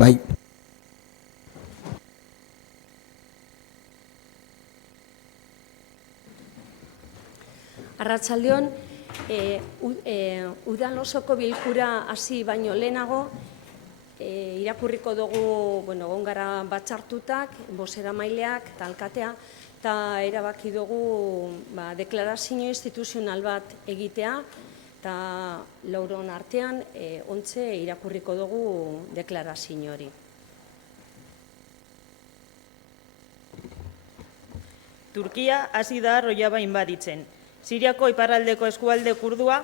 Bai. Arratsaldeon, udal osoko bilkura hasi baino lehenago, irakurriko dugu, egon gara batzartutak, bozeramaileak eta alkatea, eta erabaki dugu deklarazio instituzional bat egitea, eta lauron artean, ontze irakurriko dugu deklarazio hori. Turkia hasi da Rojava inbaditzen. Siriako iparraldeko eskualde kurdua,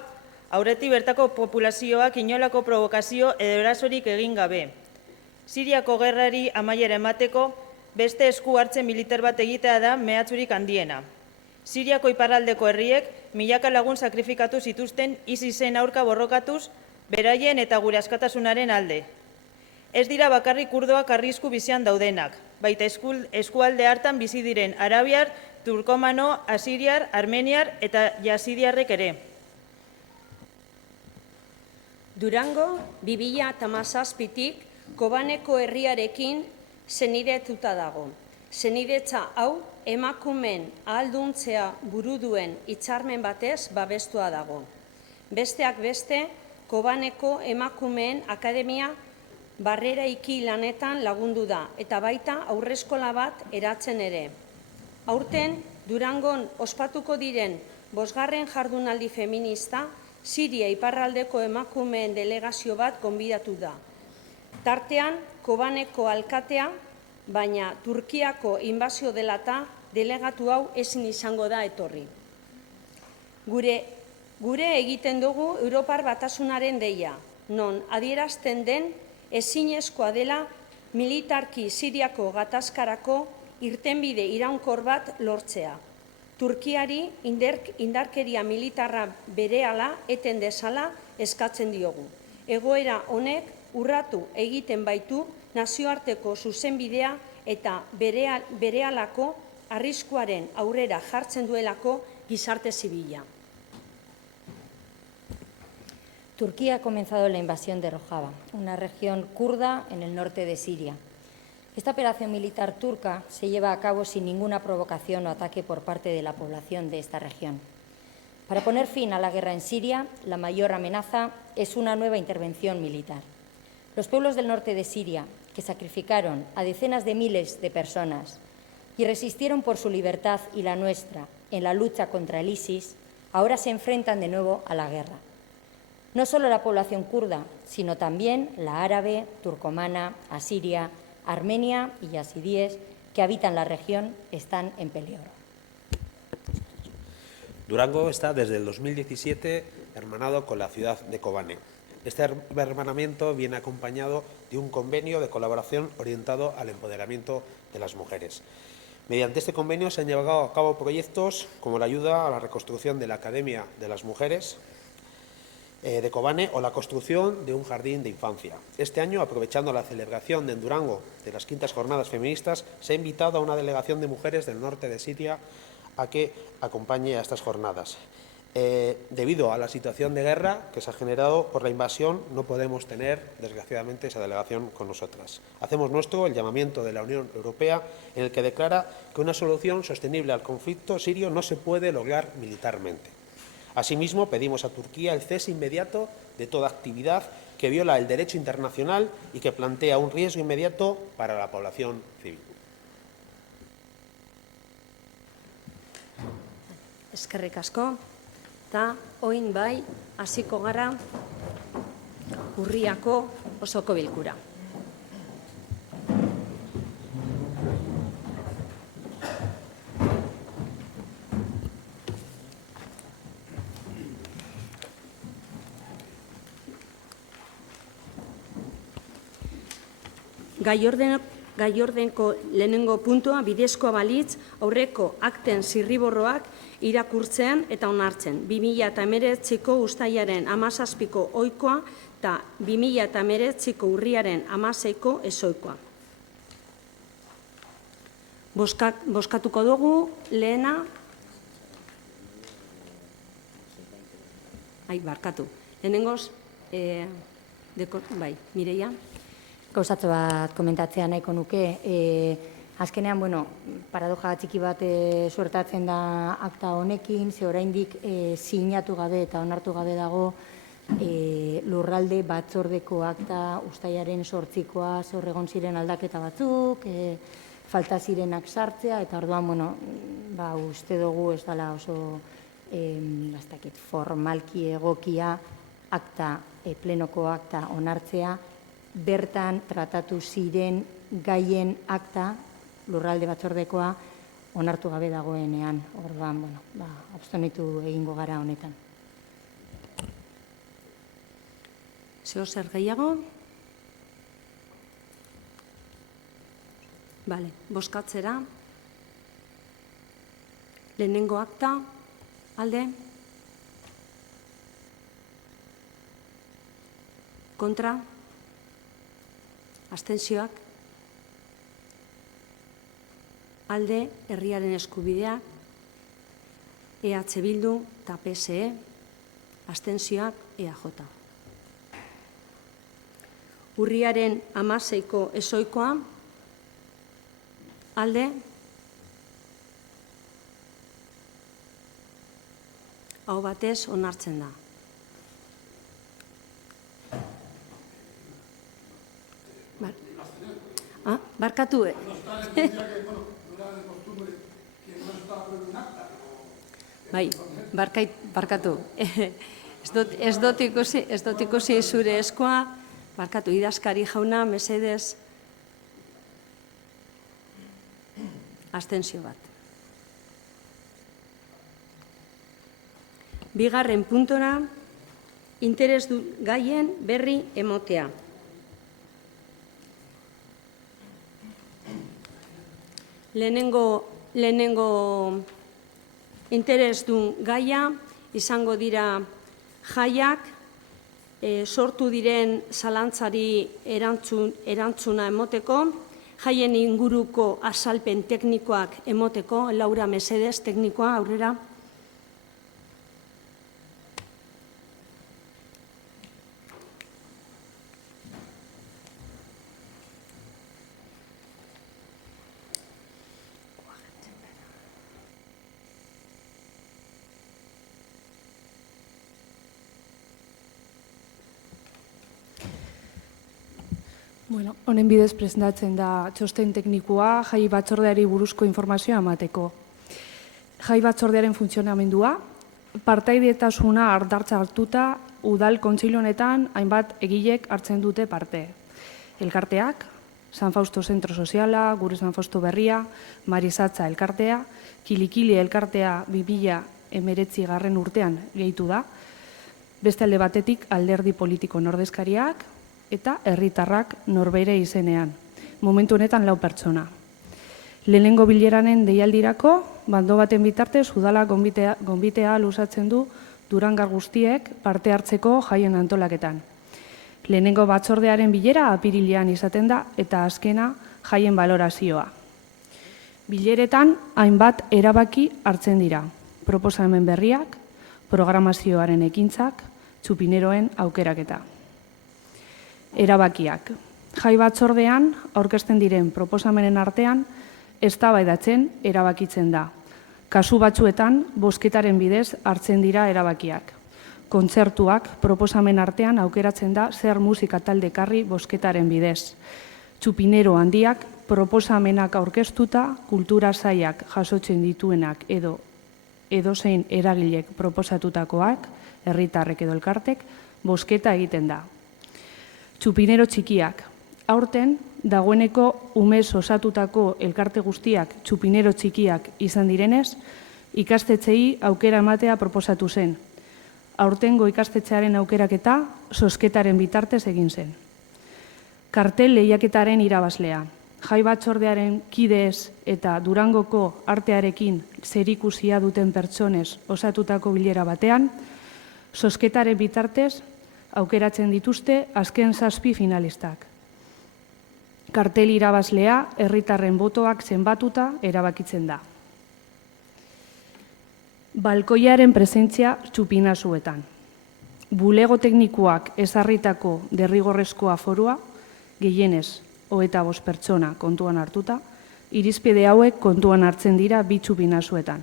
aurretik bertako populazioak inolako provokazio edo erasorik egin gabe. Siriako gerrari amaiera emateko beste esku hartzen militar bat egitea da mehatxurik handiena. Siriako iparraldeko herriek milaka lagun sakrifikatu zituzten ISISen aurka borrokatuz, beraien eta gure askatasunaren alde. Ez dira bakarrik kurdoak arrisku bizian daudenak, baita eskualde hartan bizi diren arabiar, turkomano, asiriar, armeniar eta jazidiarrek ere. Durango, 2017tik Kobaneko herriarekin senidetuta dago. Senidetza hau emakumeen ahalduntzea buru duen hitzarmen batez babestua dago. Besteak beste, Kobaneko emakumeen akademia barreraiki lanetan lagundu da, eta baita aurreskola bat eratzen ere. Aurten, Durangon ospatuko diren 5. jardunaldi feminista, Siria iparraldeko emakumeen delegazio bat gonbidatu da. Tartean, Kobaneko alkatea, baina Turkiako inbazio dela eta delegatu hau ezin izango da etorri. Gure egiten dugu Europar Batasunaren deia, non adierazten den ezinezkoa dela militarki Siriako gatazkarako irtenbide iraunkor bat lortzea. Turkiari indarkeria militarra berehala eten dezala eskatzen diogu. Egoera honek urratu egiten baitu nazioarteko zuzenbidea eta berehalako arriskuaren aurrera jartzen duelako gizarte zibila. Turquía ha comenzado la invasión de Rojava, una región kurda en el norte de Siria. Esta operación militar turca se lleva a cabo sin ninguna provocación o ataque por parte de la población de esta región. Para poner fin a la guerra en Siria, la mayor amenaza es una nueva intervención militar. Los pueblos del norte de Siria, que sacrificaron a decenas de miles de personas y resistieron por su libertad y la nuestra en la lucha contra el ISIS, ahora se enfrentan de nuevo a la guerra. No solo la población kurda, sino también la árabe, turcomana, asiria, armenia y yazidíes que habitan la región están en peligro. Durango está desde el 2017 hermanado con la ciudad de Kobane. Este hermanamiento viene acompañado de un convenio de colaboración orientado al empoderamiento de las mujeres. Mediante este convenio se han llevado a cabo proyectos como la ayuda a la reconstrucción de la Academia de las Mujeres de Kobane o la construcción de un jardín de infancia. Este año, aprovechando la celebración en Durango de las 5ª Jornadas Feministas, se ha invitado a una delegación de mujeres del norte de Siria a que acompañe a estas jornadas. Debido a la situación de guerra que se ha generado por la invasión, no podemos tener, desgraciadamente, esa delegación con nosotras. Hacemos nuestro el llamamiento de la Unión Europea en el que declara que una solución sostenible al conflicto sirio no se puede lograr militarmente. Asimismo, pedimos a Turquía el cese inmediato de toda actividad que viola el derecho internacional y que plantea un riesgo inmediato para la población civil. Eskerrik asko, eta oin bai hasiko gara urriako osoko bilkura. Gaiordenko lehenengo puntua bidezkoa balitz aurreko akten zirriborroak irakurtzean eta onartzen. 2019ko uztailaren 17ko ohikoa eta 2019ko urriaren 16ko ezohikoa. Bozkatuko dugu lehena. Lehenengoz, Mireia. gauzatxo bat komentatzea nahiko nuke. Azkenean, paradoja txiki bat suertatzen da akta honekin, ze oraindik sinatu gabe eta onartu gabe dago lurralde batzordeko akta ustailaren 8koa, hor egon ziren aldaketa batzuk, falta zirenak sartzea, eta orduan, uste dugu ez dela oso formalki egokia akta, plenoko akta onartzea, bertan tratatu ziren gaien akta, lurralde batzordekoa, onartu gabe dagoenean. Orduan, abstenitu egingo gara honetan. Zeo zer gehiago? Bale, bozkatzera. Lehenengo akta, alde. Kontra. Abstentzioak. Alde, herriaren eskubideak, EH Bildu eta PSE, abstentzioak EAJ. Urriaren 16ko ezoikoa, alde, hau batez onartzen da. Barkatu, bai, barkatu. Ez dut ikusi zure eskoa, barkatu, idazkari jauna, mesedez, abstentzio bat. Bigarren puntora, interes gaien berri emotea. Lehenengo interesdun gaia izango dira jaiak, sortu diren zalantzari erantzuna emoteko, jaien inguruko azalpen teknikoak emoteko, Laura mesedez, teknikoa aurrera. Honen bidez presentatzen da txosten teknikoa jai batzordeari buruzko informazioa emateko. Jai batzordearen funtzionamendua, partaidietasuna ardartza hartuta, udal kontseilu honetan hainbat egilek hartzen dute parte. Elkarteak, San Fausto Zentro Soziala, Gure San Fausto Berria, Marisatza elkartea, Kilikili elkartea 2019 urtean gehitu da, beste alde batetik alderdi politiko nordezkariak, eta herritarrak norbere izenean. Momentu honetan 4 pertsona. Lehenengo bileranen deialdirako, bando baten bitartez, udala gonbitea luzatzen du Durangar guztiek parte hartzeko jaien antolaketan. Lehenengo batzordearen bilera apirilean izaten da, eta azkena jaien balorazioa. Bileretan, hainbat erabaki hartzen dira. Proposamen berriak, programazioaren ekintzak, txupineroen aukeraketa. Erabakiak. Jai batzordean, aurkezten diren proposamenen artean, eztabaidatzen erabakitzen da. Kasu batzuetan, bozketaren bidez hartzen dira erabakiak. Kontzertuak proposamen artean aukeratzen da zer musika talde ekarri bozketaren bidez. Txupinero handiak proposamenak aurkeztuta, kultura sailak jasotzen dituenak edozein eragilek proposatutakoak, herritarrek edo elkartek, bozketa egiten da. Txupinero txikiak. Aurten, dagoeneko umez osatutako elkarte guztiak txupinero txikiak izan direnez, ikastetxei aukera ematea proposatu zen. Aurtengo ikastetxearen aukeraketa zozketaren bitartez egin zen. Kartel lehiaketaren irabazlea. Jai batzordearen kideez eta Durangoko artearekin zerikusia duten pertsonez osatutako bilera batean, zozketaren bitartez aukeratzen dituzte azken 7 finalistak. Kartel irabazlea herritarren botoak zenbatuta erabakitzen da. Balkoiaren presentzia txupinazuetan. Bulego teknikoak ezarritako derrigorrezko aforua gehienez, 25 pertsona kontuan hartuta, irizpide hauek kontuan hartzen dira bi txupinasuetan.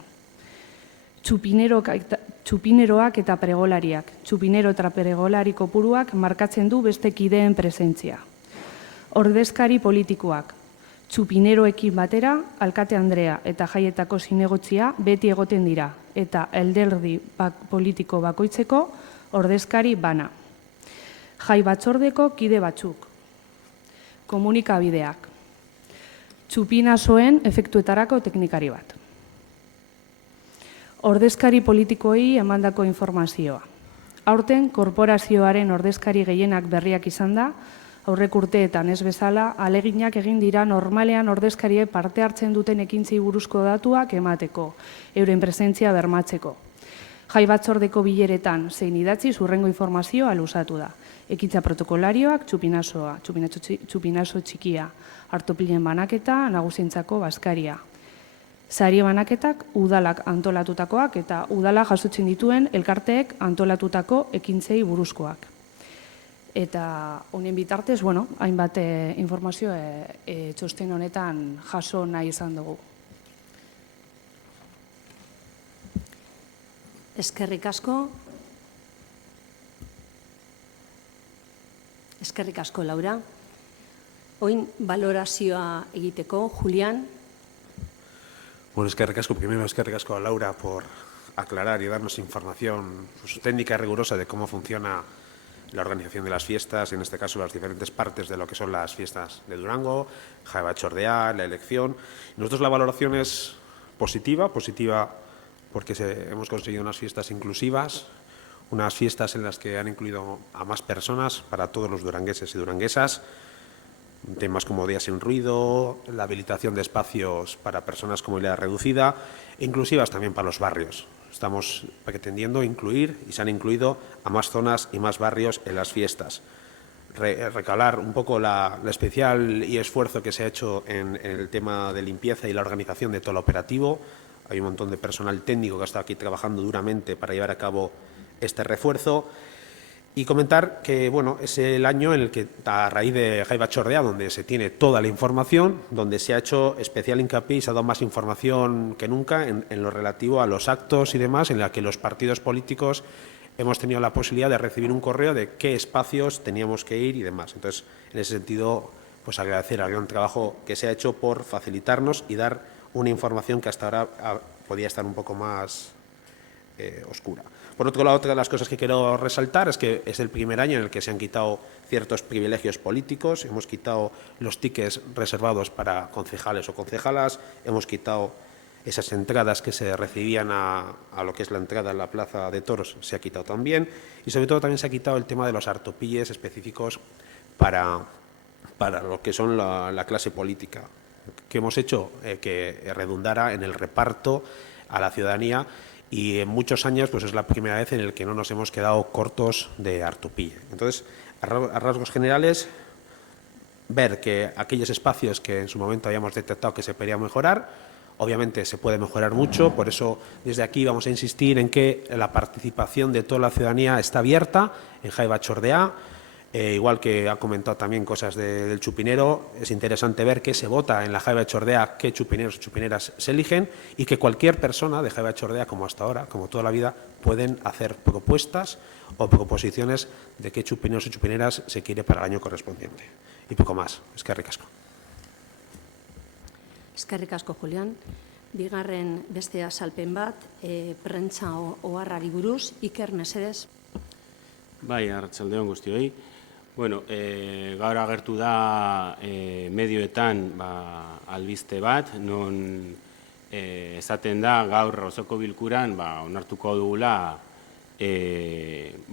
Txupineroak eta pregolariak. Txupinero eta pregolari kopuruak markatzen du beste kideen presentzia. Ordezkari politikoak. Txupineroekin batera, alkate Andrea eta jaietako zinegotzia beti egoten dira, eta alderdi politiko bakoitzeko ordezkari bana. Jai batzordeko kide batzuk. Komunikabideak. Txupinasoen efektuetarako teknikari bat. Ordezkari politikoei emandako informazioa. Aurten, korporazioaren ordezkari gehienak berriak izan da, aurrek urteetan ez bezala, aleginak egin dira normalean ordezkarie parte hartzen duten ekintzei buruzko datuak emateko, euren presentzia bermatzeko. Jai batzordeko bileretan zein idatzi zurrengo informazioa luzatu da. Ekintza protokolarioak, txupinaso txikia, hartopilen banaketa, nagusientzako bazkaria. Sari banaketak udalak antolatutakoak eta udala jasotzen dituen elkarteek antolatutako ekintzei buruzkoak. Eta honen bitartez, hainbat informazio txosten honetan jaso nahi izan dugu. Eskerrik asko. Eskerrik asko, Laura. Oin valorazioa egiteko, Julián. Bueno, eskerrik asko. Primero, eskerrik asko a Laura por aclarar y darnos información técnica y rigurosa de cómo funciona la organización de las fiestas, en este caso las diferentes partes de lo que son las fiestas de Durango, Jai Batzordea, la elección. Nosotros la valoración es positiva porque hemos conseguido unas fiestas inclusivas, unas fiestas en las que han incluido a más personas para todos los durangueses y duranguesas, temas como días sin ruido, la habilitación de espacios para personas con movilidad reducida, e inclusivas también para los barrios. Estamos pretendiendo incluir y se han incluido a más zonas y más barrios en las fiestas. Recalar un poco la especial y esfuerzo que se ha hecho en el tema de limpieza y la organización de todo el operativo. Hay un montón de personal técnico que ha estado aquí trabajando duramente para llevar a cabo este refuerzo. Y comentar que es el año en el que, a raíz de Jai Batzordea, donde se tiene toda la información, donde se ha hecho especial hincapié y se ha dado más información que nunca en lo relativo a los actos y demás, en la que los partidos políticos hemos tenido la posibilidad de recibir un correo de qué espacios teníamos que ir y demás. Entonces, en ese sentido, agradecer al gran trabajo que se ha hecho por facilitarnos y dar una información que hasta ahora podía estar un poco más oscura. Por otro lado, otra de las cosas que quiero resaltar es que es el primer año en el que se han quitado ciertos privilegios políticos, hemos quitado los tickets reservados para concejales o concejalas, hemos quitado esas entradas que se recibían a lo que es la entrada en la plaza de toros, se ha quitado también, y sobre todo también se ha quitado el tema de los artopilles específicos para lo que son la clase política, que hemos hecho que redundara en el reparto a la ciudadanía. Y en muchos años es la primera vez en la que no nos hemos quedado cortos de artopille. Entonces, a rasgos generales, ver que aquellos espacios que en su momento habíamos detectado que se podían mejorar, obviamente se puede mejorar mucho, por eso desde aquí vamos a insistir en que la participación de toda la ciudadanía está abierta en Jai Batzordea. Igual que ha comentado también cosas del chupinero, es interesante ver que se vota en la Jai Batzordea qué chupineros o chupineras se eligen y que cualquier persona de Jai Batzordea, como hasta ahora, como toda la vida, pueden hacer propuestas o proposiciones de qué chupineros o chupineras se quiere para el año correspondiente. Y poco más. Eskerrik asko. Eskerrik asko, Julián. Bigarren beste azalpen bat, prentsa oharrari buruz, Iker, mesedez. Bai, arratsaldeon guztioi. Gaur agertu da medioetan albiste bat, non esaten da gaur osoko bilkuran onartuko dugula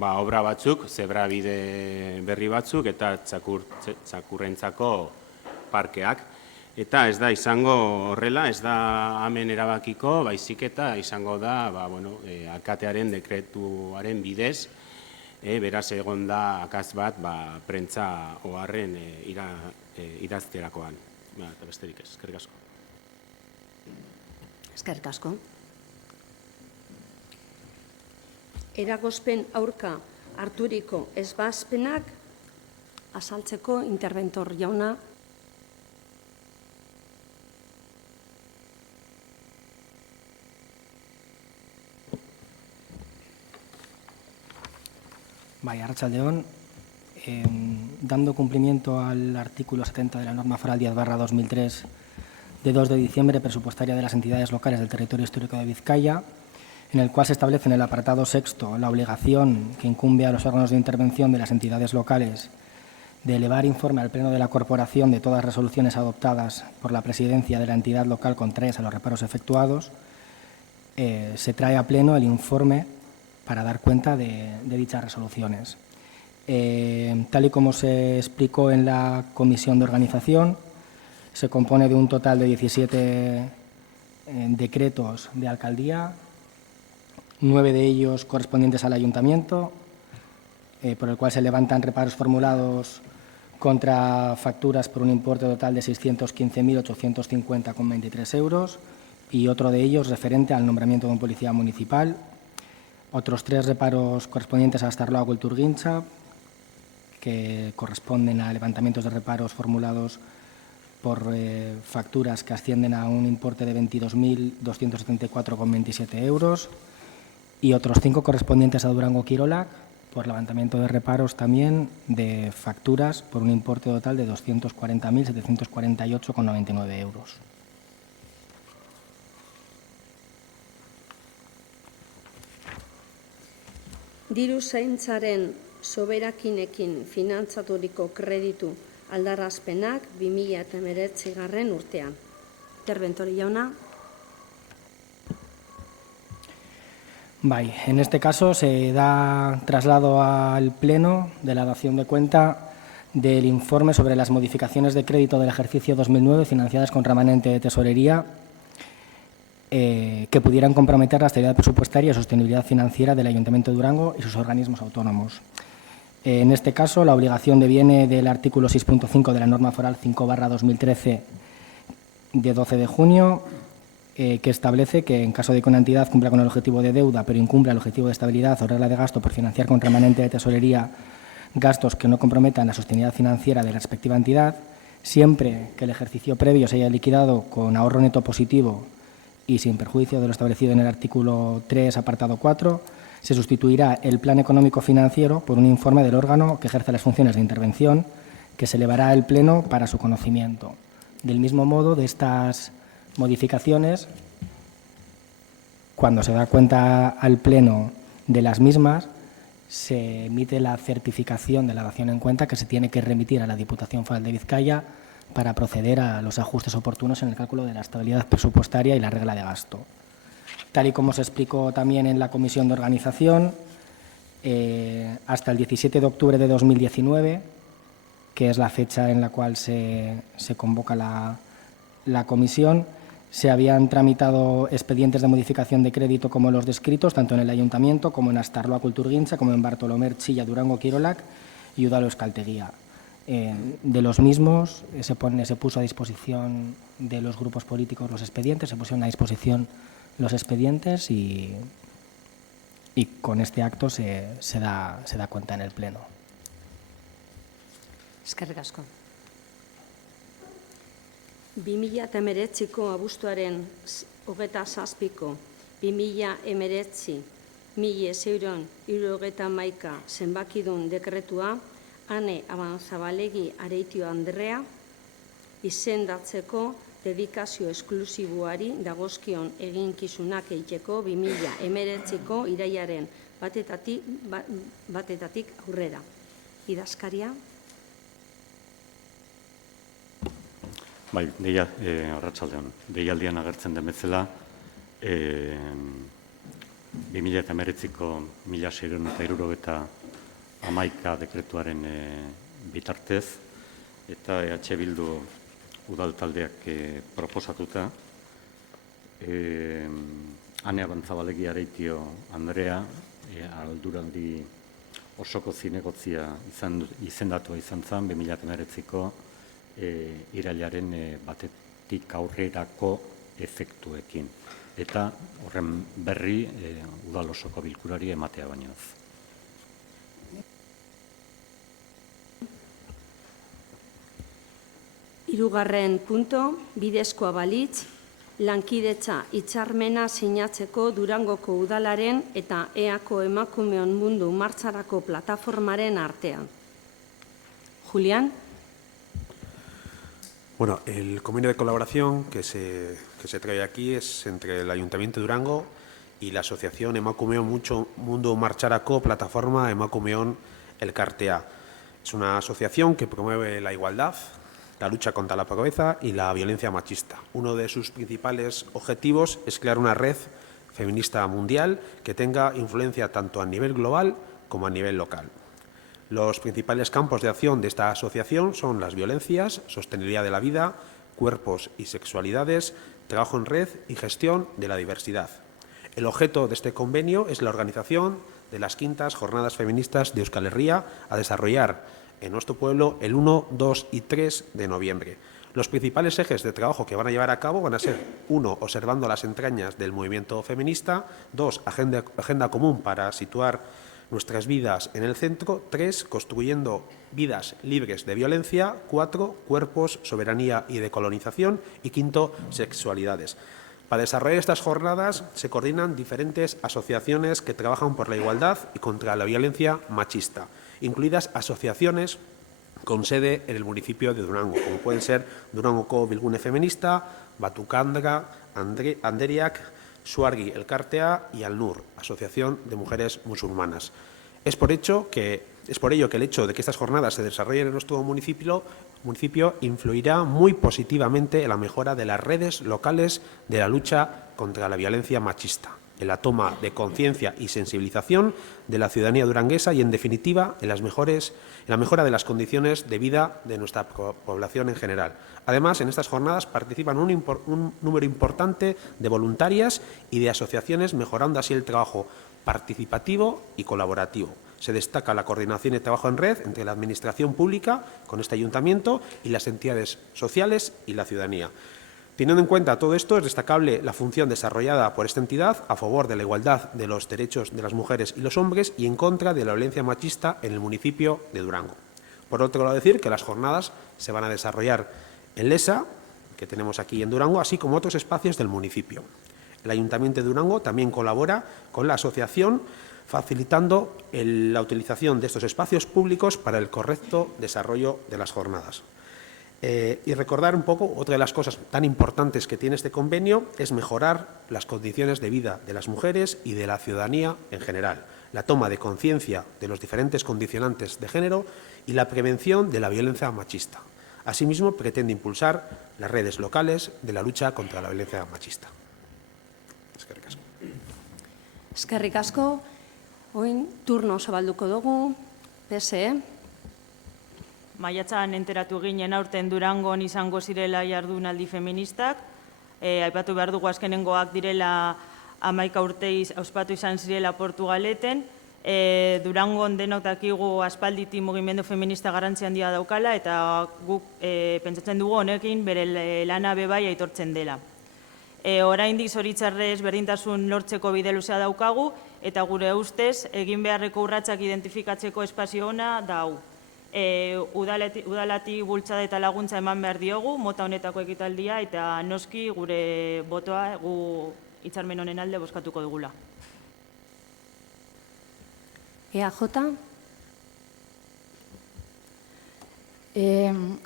obra batzuk, zebrabide berri batzuk eta txakurrentzako parkeak. Eta ez da izango horrela, ez da hemen erabakiko, baizik eta izango da alkatearen dekretuaren bidez, beraz egon da akats bat prentsa oharren idazterakoan. Eta besterik ez, eskerrik asko. Eskerrik asko. Eragozpen aurka harturiko ezbazpenak azaltzeko interventor jauna. Bai, arratsaldeon. Dando cumplimiento al artículo 70 de la norma foral 10/2003 de 2 de diciembre presupuestaria de las entidades locales del territorio histórico de Vizcaya, en el cual se establece en el apartado sexto la obligación que incumbe a los órganos de intervención de las entidades locales de elevar informe al Pleno de la Corporación de todas resoluciones adoptadas por la presidencia de la entidad local contrarias a los reparos efectuados, se trae a Pleno el informe para dar cuenta de dichas resoluciones. Tal y como se explicó en la comisión de organización, se compone de un total de 17 decretos de alcaldía, 9 de ellos correspondientes al ayuntamiento, por el cual se levantan reparos formulados contra facturas por un importe total de 615.850,23 euros y otro de ellos referente al nombramiento de un policía municipal. Otros 3 reparos correspondientes a Astarloa Kulturgintza, que corresponden a levantamientos de reparos formulados por facturas que ascienden a un importe de 22.274,27 euros y otros 5 correspondientes a Durango Kirolak por levantamiento de reparos también de facturas por un importe total de 240.748,99 euros. Diru zaintzaren soberakinekin finantzaturiko kreditu aldarrazpenak 2019 urtean. Interventori jauna. Bai, en este caso se da traslado al Pleno de la dación de cuenta del informe sobre las modificaciones de crédito del ejercicio 2009 financiadas con remanente de tesorería que pudieran comprometer la estabilidad presupuestaria y sostenibilidad financiera del Ayuntamiento de Durango y sus organismos autónomos. En este caso, la obligación deviene del artículo 6.5 de la norma foral 5/2013 de 12 de junio, que establece que en caso de que una entidad cumpla con el objetivo de deuda, pero incumpla el objetivo de estabilidad o regla de gasto por financiar con remanente de tesorería gastos que no comprometan la sostenibilidad financiera de la respectiva entidad, siempre que el ejercicio previo se haya liquidado con ahorro neto positivo y sin perjuicio de lo establecido en el artículo 3, apartado 4, se sustituirá el plan económico financiero por un informe del órgano que ejerce las funciones de intervención que se elevará al Pleno para su conocimiento. Del mismo modo, de estas modificaciones, cuando se da cuenta al Pleno de las mismas, se emite la certificación de la dación en cuenta que se tiene que remitir a la Diputación Foral de Vizcaya para proceder a los ajustes oportunos en el cálculo de la estabilidad presupuestaria y la regla de gasto. Tal y como se explicó también en la comisión de organización, hasta el 17 de octubre de 2019, que es la fecha en la cual se convoca la comisión, se habían tramitado expedientes de modificación de crédito como los descritos, tanto en el Ayuntamiento como en Astarloa Kulturgintza, como en Bartolomé Chilla, Durango Kirolak y Udalo Euskaltegia. De los mismos se puso a disposición de los grupos políticos los expedientes, se pusieron a disposición los expedientes y con este acto se da cuenta en el Pleno. Eskerrik asko. 2019ko abuztuaren 27ko 2019 zenbakidun dekretua Ane Abanzabalegi Areitio Andrea izendatzeko dedikazio esklusiboari dagozkion eginkizunak egiteko 2019ko irailaren batetatik aurrera. Idazkaria. Bai, arratsaldeon. Deialdian agertzen den bezala, 2019ko 1671 dekretuaren bitartez eta EH Bildu udal taldeak proposatuta, Ane Abanzabalegi Areitio Andrea alduraldi osoko zinegotzia izendatua izan zen 2019ko irailaren batetik aurrerako efektuekin. Eta horren berri udal osoko bilkurari ematea baino ez. Hirugarren punto, bidezkoa balitz, lankidetza hitzarmena sinatzeko Durangoko udalaren eta EAko emakumeon mundu martxarako plataformaren artean. Julián. Bueno, el convenio de colaboración que se trae aquí es entre el Ayuntamiento de Durango y la asociación Emakumeon Mundu Martxarako Plataforma Emakumeon Elkartea. Es una asociación que promueve la igualdad, la lucha contra la pobreza y la violencia machista. Uno de sus principales objetivos es crear una red feminista mundial que tenga influencia tanto a nivel global como a nivel local. Los principales campos de acción de esta asociación son las violencias, sostenibilidad de la vida, cuerpos y sexualidades, trabajo en red y gestión de la diversidad. El objeto de este convenio es la organización de las quintas jornadas feministas de Euskal Herria a desarrollar en nuestro pueblo el 1, 2 y 3 de noviembre. Los principales ejes de trabajo que van a llevar a cabo van a ser 1, observando las entrañas del movimiento feminista, 2, agenda común para situar nuestras vidas en el centro, 3, construyendo vidas libres de violencia, 4, cuerpos, soberanía y decolonización y 5, sexualidades. Para desarrollar estas jornadas se coordinan diferentes asociaciones que trabajan por la igualdad y contra la violencia machista, incluidas asociaciones con sede en el municipio de Durango, como pueden ser Durangoko Bilgune Feminista, Batukandra, Anderiak, Suargi Elkartea y Al-Nur, Asociación de Mujeres Musulmanas. Es por ello que el hecho de que estas jornadas se desarrollen en nuestro municipio influirá muy positivamente en la mejora de las redes locales de la lucha contra la violencia machista, en la toma de conciencia y sensibilización de la ciudadanía duranguesa y, en definitiva, en la mejora de las condiciones de vida de nuestra población en general. Además, en estas jornadas participan un número importante de voluntarias y de asociaciones, mejorando así el trabajo participativo y colaborativo. Se destaca la coordinación y trabajo en red entre la Administración pública, con este ayuntamiento, y las entidades sociales y la ciudadanía. Teniendo en cuenta todo esto, es destacable la función desarrollada por esta entidad a favor de la igualdad de los derechos de las mujeres y los hombres y en contra de la violencia machista en el municipio de Durango. Por otro lado, decir que las jornadas se van a desarrollar en Lesa, que tenemos aquí en Durango, así como otros espacios del municipio. El Ayuntamiento de Durango también colabora con la asociación, facilitando la utilización de estos espacios públicos para el correcto desarrollo de las jornadas. Y recordar un poco, otra de las cosas tan importantes que tiene este convenio es mejorar las condiciones de vida de las mujeres y de la ciudadanía en general, la toma de conciencia de los diferentes condicionantes de género y la prevención de la violencia machista. Asimismo, pretende impulsar las redes locales de la lucha contra la violencia machista. Eskerrik asko. Eskerrik asko. Oin turno zabalduko dugu. PSE. Maiatzan enteratu ginen aurten Durangon izango zirela jardunaldi feministak. Aipatu behar dugu azkenengoak direla 11 urteiz ospatu izan zirela Portugaleten. Durangon denok dakigu aspalditi mugimendu feminista garrantzi handia daukala eta guk pentsatzen dugu honekin bere lana bebai aitortzen dela. Oraindik zoritxarrez berdintasun lortzeko bide luzea daukagu eta gure ustez egin beharreko urratsak identifikatzeko espazio ona da hau. Udalati bultzada eta laguntza eman behar diogu, mota honetako ekitaldia eta noski gure botoa gu hitzarmen honen alde bozkatuko dugula. EAJ.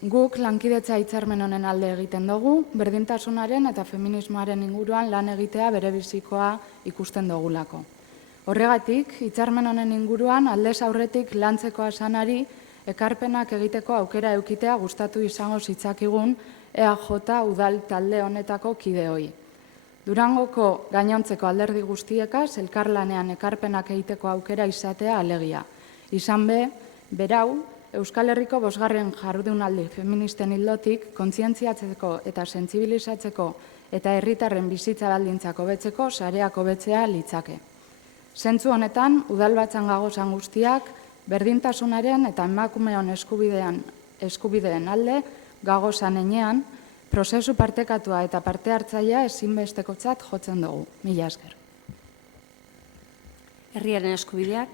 Guk lankidetza hitzarmen honen alde egiten dugu, berdintasunaren eta feminismoaren inguruan lan egitea bere bizikoa ikusten dugulako. Horregatik, hitzarmen honen inguruan aldez aurretik lantzeko asanari ekarpenak egiteko aukera eukitea gustatu izango zitzakigun EAJ udal talde honetako kideoi. Durangoko gainontzeko alderdi guztiekaz elkarlanean ekarpenak egiteko aukera izatea alegia. Izan berau, Euskal Herriko 5. jardunaldi feministen ildotik kontzientziatzeko eta sentsibilizatzeko eta herritarren bizitza baldintzak hobetzeko sareak hobetzea litzake. Zentzu honetan, udalbatzan gagozan guztiak, berdintasunaren eta emakumeon eskubideen alde gagozan enean, prozesu partekatua eta parte hartzailea ezinbestekotzat jotzen dugu. Mila esker. Herriaren eskubideak.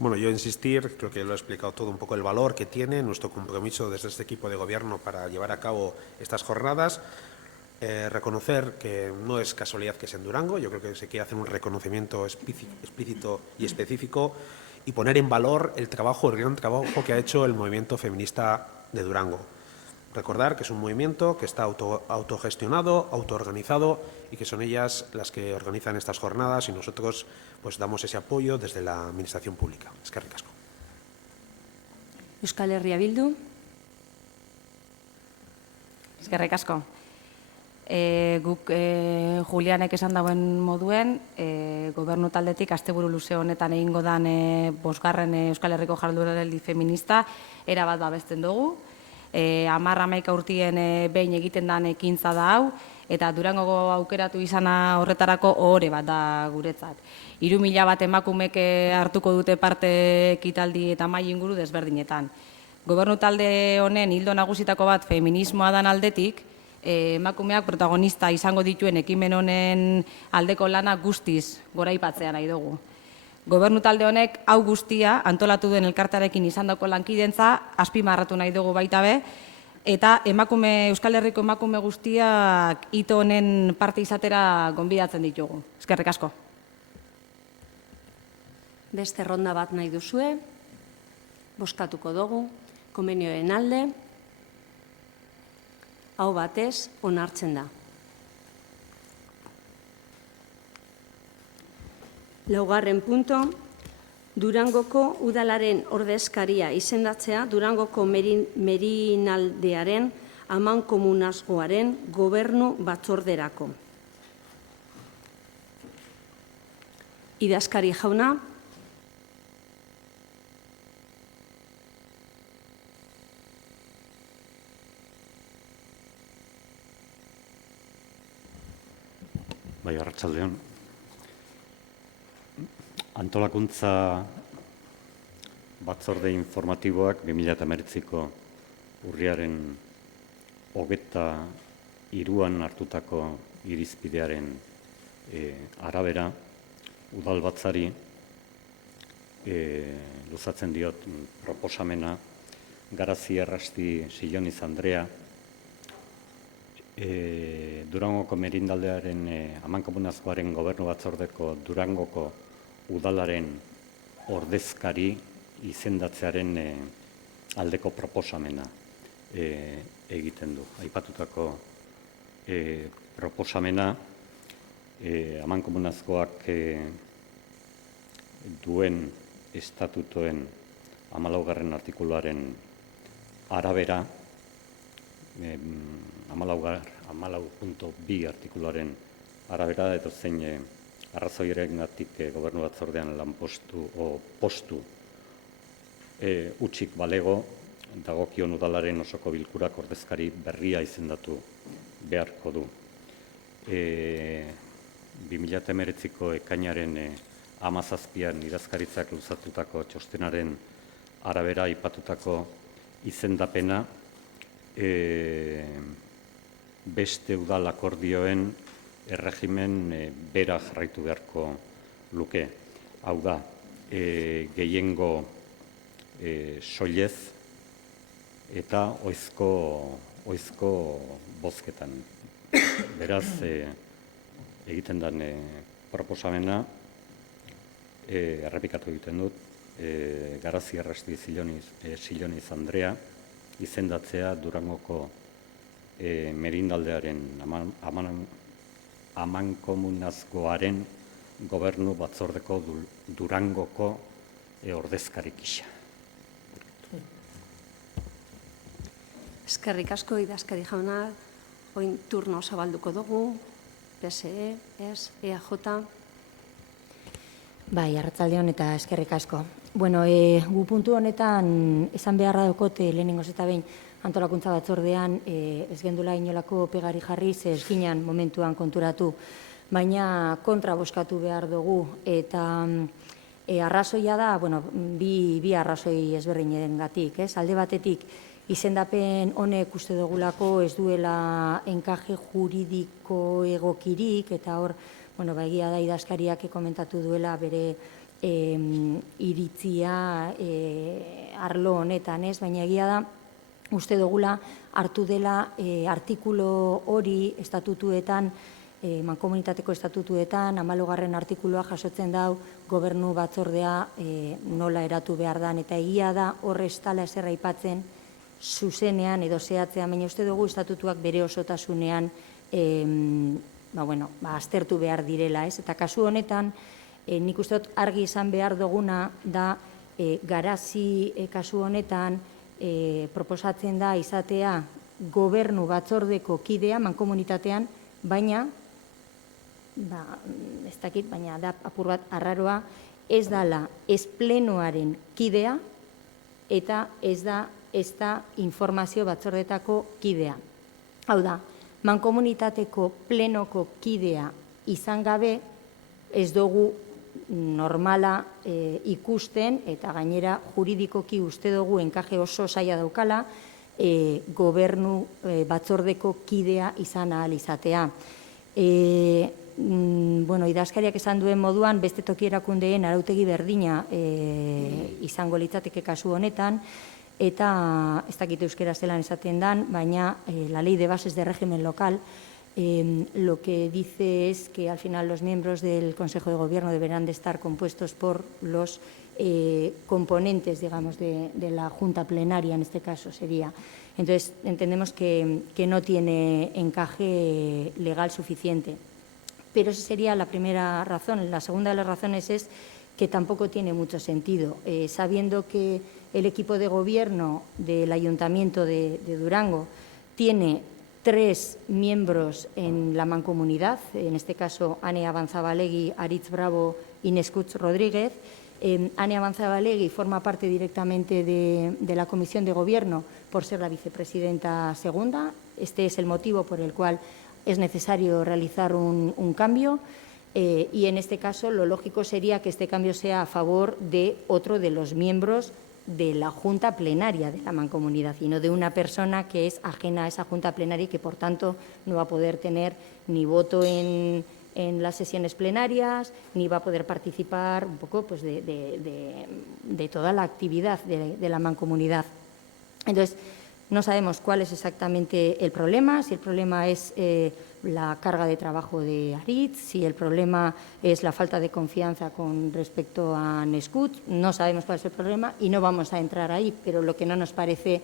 Bueno, yo insistir, creo que lo he explicado todo un poco, el valor que tiene nuestro compromiso desde este equipo de gobierno para llevar a cabo estas jornadas. Reconocer que no es casualidad que sea en Durango, yo creo que se quiere hacer un reconocimiento explícito y específico y poner en valor el gran trabajo que ha hecho el movimiento feminista de Durango. Recordar que es un movimiento que está autogestionado, autoorganizado y que son ellas las que organizan estas jornadas y nosotros pues damos ese apoyo desde la Administración Pública. Eskerrik asko. Euskal Herria Bildu. Eskerrik asko. Guk Julianek esan dauen moduen, gobernu taldetik asteburu luze honetan egingo dan 5. Euskal Herriko Jardunaldi feminista erabat babesten dugu. 10-11 urtien behin egiten dan ekintza da hau, eta Durangoko aukeratu izana horretarako ohore bat da guretzat. 3.000 bat emakumek hartuko dute parte ekitaldi eta mahai inguru desberdinetan. Gobernu talde honen ildo nagusitako bat feminismoa dan aldetik, emakumeak protagonista izango dituen ekimen honen aldeko lana guztiz goraipatzea nahi dugu. Gobernu talde honek hau guztia antolatu den elkartarekin izandako lankidentza azpimarratu nahi dugu baita be, eta Euskal Herriko emakume guztiak hito honen parte izatera gonbidatzen ditugu. Eskerrik asko. Beste ronda bat nahi duzue, bozkatuko dugu, konbenioen alde, hau batez onartzen da. 4. punto, Durangoko udalaren ordezkaria izendatzea Durangoko merinaldearen amankomunazgoaren gobernu batzorderako. Idazkari jauna. Bai, arratsaldeon. Antolakuntza batzorde informatiboak 2019ko urriaren 23an hartutako irizpidearen arabera udalbatzari luzatzen diot proposamena Garazi Errasti Silloniz Andrea Durangoko merindaldearen amankomunazkoaren gobernu batzordeko Durangoko udalaren ordezkari izendatzearen aldeko proposamena egiten du. Aipatutako proposamena amankomunazkoak duen estatutoen 14. artikuluaren arabera 14.2 artikuluaren arabera eta zein arrazoirengatik gobernu batzordean lanpostu o postu utzik balego dagokion udalaren osoko bilkurak ordezkari berria izendatu beharko du. 2019ko ekainaren 17an idazkaritzak luzatutako txostenaren arabera aipatutako izendapena beste udal akordioen erregimen bera jarraitu beharko luke. Hau da, gehiengo soilez eta oizko bozketan. Beraz, egiten den proposamena, errepikatu egiten dut, Garazi Errasti Silloniz Andrea izendatzea Durangoko merindaldearen amankomunazkoaren gobernu batzordeko Durangoko ordezkari gisa. Eskerrik asko idazkari jauna, orain turno zabalduko dugu, PSE, EAJ. Bai, arratsaldeon eta eskerrik asko. Bueno, gu puntu honetan esan beharra daukote lehenengoz eta behin antolakuntza batzordean ez gendula inolako pegari jarri, ze ez ginen momentuan konturatu, baina kontra bozkatu behar dugu eta arrazoia da, bueno, bi arrazoi ezberdinengatik, ez? Alde batetik izendapen honek uste dugulako ez duela enkaje juridiko egokirik eta hor, bueno, egia da idazkariak komentatu duela bere iritzia arlo honetan, ez? Baina egia da, uste dugula hartu dela artikulu hori estatutuetan, mankomunitateko estatutuetan, 14. artikulua jasotzen dau gobernu batzordea nola eratu behar dan, eta egia da horre ez dela ezer aipatzen zuzenean edo zehatzean, baina uste dugu estatutuak bere osotasunean aztertu behar direla, ez? Eta kasu honetan, nik uste dut argi izan behar duguna da garazi kasu honetan proposatzen da izatea gobernu batzordeko kidea mankomunitatean, baina ez dakit, baina da apur bat arraroa, ez dala ez plenoaren kidea eta ez da informazio batzordetako kidea. Hau da, mankomunitateko plenoko kidea izan gabe ez dugu normala ikusten, eta gainera juridikoki uste dugu enkaje oso zaila daukala gobernu batzordeko kidea izan ahal izatea. Idazkariak esan duen moduan, beste toki erakundeen arautegi berdina izango litzateke kasu honetan, eta ez dakit euskera zelan esaten dan, baina la ley de bases de régimen local lo que dice es que al final los miembros del Consejo de Gobierno deberán de estar compuestos por los componentes, digamos, de la Junta Plenaria, en este caso sería. Entonces, entendemos que no tiene encaje legal suficiente. Pero esa sería la primera razón. La segunda de las razones es que tampoco tiene mucho sentido. Sabiendo que el equipo de gobierno del Ayuntamiento de Durango tiene 3 miembros en la mancomunidad, en este caso Ane Avanzabalegui, Aritz Bravo y Nescuts Rodríguez. Ane Avanzabalegui forma parte directamente de la Comisión de Gobierno por ser la vicepresidenta segunda. Este es el motivo por el cual es necesario realizar un cambio y en este caso lo lógico sería que este cambio sea a favor de otro de los miembros de la Junta Plenaria de la Mancomunidad y no de una persona que es ajena a esa Junta Plenaria y que, por tanto, no va a poder tener ni voto en las sesiones plenarias, ni va a poder participar un poco pues, de toda la actividad de la Mancomunidad. Entonces, no sabemos cuál es exactamente el problema, si el problema es la carga de trabajo de Aritz, si el problema es la falta de confianza con respecto a Nescut, no sabemos cuál es el problema y no vamos a entrar ahí, pero lo que no nos parece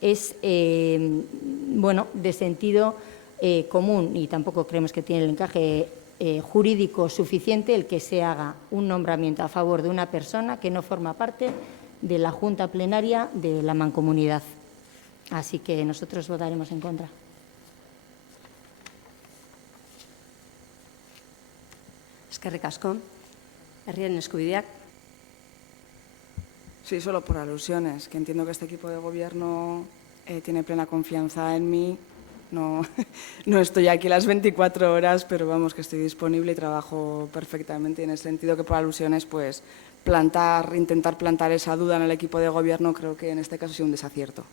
es de sentido común y tampoco creemos que tiene el encaje jurídico suficiente el que se haga un nombramiento a favor de una persona que no forma parte de la Junta Plenaria de la Mancomunidad. Así que nosotros votaremos en contra. Eskerrik asko. Herriaren eskubideak. Sí, solo por alusiones, que entiendo que este equipo de gobierno tiene plena confianza en mí. No estoy aquí las 24 horas, pero vamos, que estoy disponible y trabajo perfectamente. En el sentido que por alusiones, pues, intentar plantar esa duda en el equipo de gobierno, creo que en este caso ha sido un desacierto.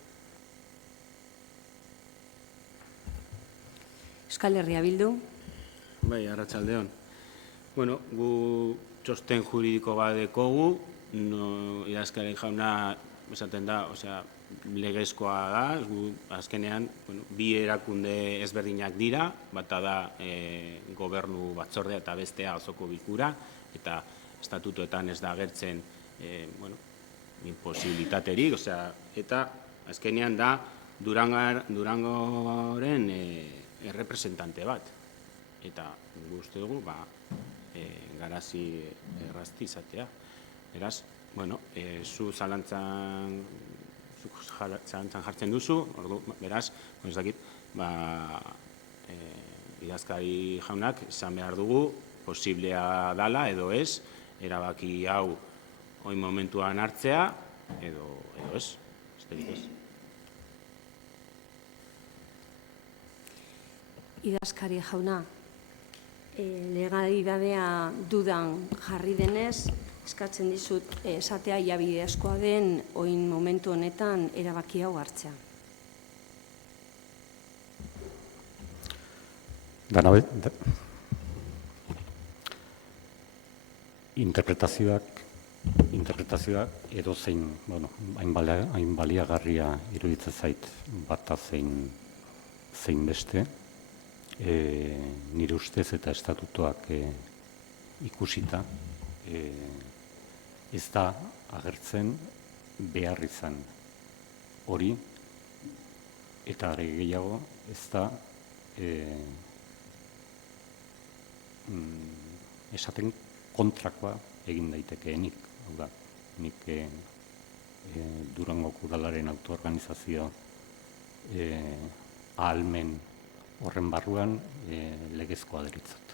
Euskal Herria Bildu. Bai, arratsaldeon. Bueno, gu txosten juridiko bat dekogu, idazkari jauna esaten da, legezkoa da, gu azkenean bi erakunde ezberdinak dira, bata da gobernu batzordea eta bestea osoko bilkura, eta estatutuetan ez da agertzen imposibilitaterik, eta azkenean da Durangoren errepresentante bat. Eta uste dugu, garazi errazti izatea. Beraz, zu zalantzan jartzen duzu, beraz, ez dakit, idazkari jaunak izan behar dugu, posiblea dala edo ez, erabaki hau oin momentuan hartzea, edo ez, ez. Idazkari jauna, legalidadea dudan jarri denez, eskatzen dizut esatea bidezkoa den oin momentu honetan erabaki hau hartzea. Interpretazioak interpretazioa edozein, hain baliagarria iruditzen zait bata zein beste, nire ustez eta estatutuak ikusita, ez da agertzen behar izan hori, eta are gehiago ez da esaten kontrakoa egin daitekeenik. Hau da, nik Durangoko udalaren autoorganizazio ahalmen horren barruan legezkoa deritzat.